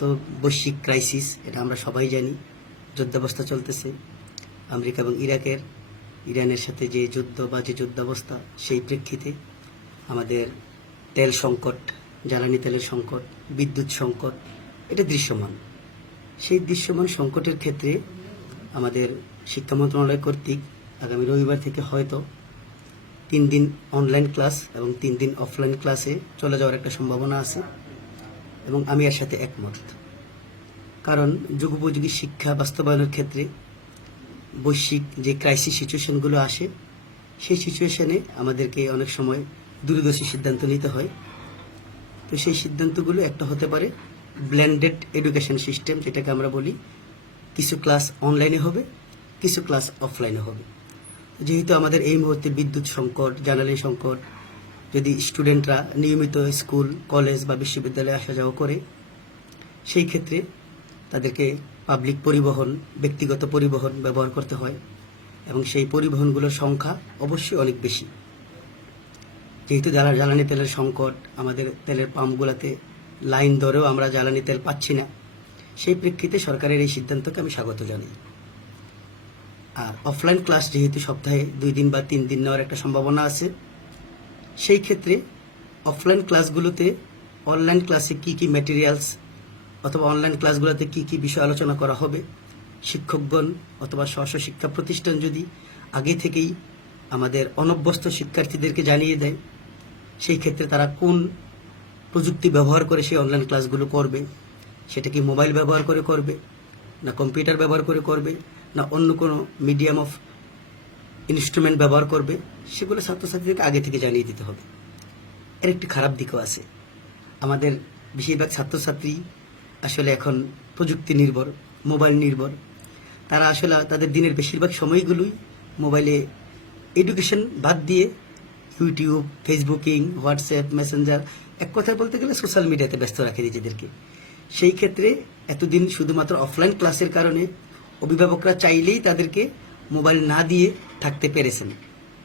তো বৈশ্বিক ক্রাইসিস, এটা আমরা সবাই জানি। যুদ্ধাবস্থা চলতেছে আমেরিকা এবং ইরানের সাথে যে যুদ্ধ বা যে যুদ্ধাবস্থা, সেই প্রেক্ষিতে আমাদের তেল সংকট, জ্বালানি তেলের সংকট, বিদ্যুৎ সংকট, এটা দৃশ্যমান। সেই দৃশ্যমান সংকটের ক্ষেত্রে আমাদের শিক্ষা মন্ত্রণালয় কর্তৃক আগামী রবিবার থেকে হয়তো 3 দিন অনলাইন ক্লাস এবং 3 দিন অফলাইন ক্লাসে চলে যাওয়ার একটা সম্ভাবনা আছে, এবং আমি এর সাথে একমত। কারণ যুগোপযোগী শিক্ষা বাস্তবায়নের ক্ষেত্রে বৈশ্বিক যে ক্রাইসিস সিচুয়েশনগুলো আসে, সেই সিচুয়েশনে আমাদেরকে অনেক সময় দূরদর্শী সিদ্ধান্ত নিতে হয়। তো সেই সিদ্ধান্তগুলো একটা হতে পারে ব্লেন্ডেড এডুকেশন সিস্টেম, যেটাকে আমরা বলি কিছু ক্লাস অনলাইনে হবে, কিছু ক্লাস অফলাইনে হবে। যেহেতু আমাদের এই মুহূর্তে বিদ্যুৎ সংকট, জ্বালানি সংকট, যদি স্টুডেন্টরা নিয়মিত স্কুল, কলেজ বা বিশ্ববিদ্যালয়ে আসা যাওয়া করে, সেই ক্ষেত্রে তাদেরকে পাবলিক পরিবহন, ব্যক্তিগত পরিবহন ব্যবহার করতে হয়, এবং সেই পরিবহনগুলোর সংখ্যা অবশ্যই অনেক বেশি। যেহেতু জ্বালানি তেলের সংকট, আমাদের তেলের পাম্পগুলোতে লাইন ধরেও আমরা জ্বালানি তেল পাচ্ছি না, সেই প্রেক্ষিতে সরকারের এই সিদ্ধান্তকে আমি স্বাগত জানাই। আর অফলাইন ক্লাস যেহেতু সপ্তাহে 2 দিন বা 3 দিন নেওয়ার একটা সম্ভাবনা আছে, সেই ক্ষেত্রে অফলাইন ক্লাসগুলোতে অনলাইন ক্লাসে কি কি ম্যাটেরিয়ালস অথবা অনলাইন ক্লাসগুলোতে কি কি বিষয় আলোচনা করা হবে, শিক্ষকগণ অথবা স্ব শিক্ষা প্রতিষ্ঠান যদি আগে থেকেই আমাদের অনভ্যস্ত শিক্ষার্থীদেরকে জানিয়ে দেয়, সেই ক্ষেত্রে তারা কোন প্রযুক্তি ব্যবহার করে সেই অনলাইন ক্লাসগুলো করবে, সেটা কি মোবাইল ব্যবহার করে করবে, না কম্পিউটার ব্যবহার করে করবে, না অন্য কোনো মিডিয়াম অফ ইনস্ট্রুমেন্ট ব্যবহার করবে, সেগুলো ছাত্রছাত্রীদেরকে আগে থেকে জানিয়ে দিতে হবে। এর একটি খারাপ দিকও আছে। আমাদের বেশিরভাগ ছাত্রছাত্রী আসলে এখন প্রযুক্তি নির্ভর, মোবাইল নির্ভর। তারা আসলে তাদের দিনের বেশিরভাগ সময়গুলোই মোবাইলে, এডুকেশন বাদ দিয়ে ইউটিউব, ফেসবুকিং, হোয়াটসঅ্যাপ, মেসেঞ্জার, এক কথায় বলতে গেলে সোশ্যাল মিডিয়াতে ব্যস্ত রাখে নিজেদেরকে। সেই ক্ষেত্রে এতদিন শুধুমাত্র অফলাইন ক্লাসের কারণে অভিভাবকরা চাইলেই তাদেরকে মোবাইল না দিয়ে থাকতে পেরেছেন।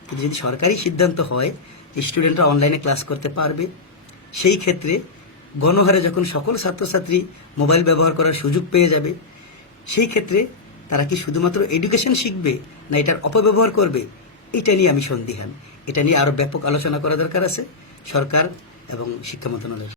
কিন্তু যদি সরকারি সিদ্ধান্ত হয় যে স্টুডেন্টরা অনলাইনে ক্লাস করতে পারবে, সেই ক্ষেত্রে গণহারে যখন সকল ছাত্রছাত্রী মোবাইল ব্যবহার করার সুযোগ পেয়ে যাবে, সেই ক্ষেত্রে তারা কি শুধুমাত্র এডুকেশন শিখবে, না এটার অপব্যবহার করবে, এটা নিয়ে আমি সন্দিহান। এটা নিয়ে আরও ব্যাপক আলোচনা করা দরকার আছে সরকার এবং শিক্ষা মন্ত্রণালয়ের।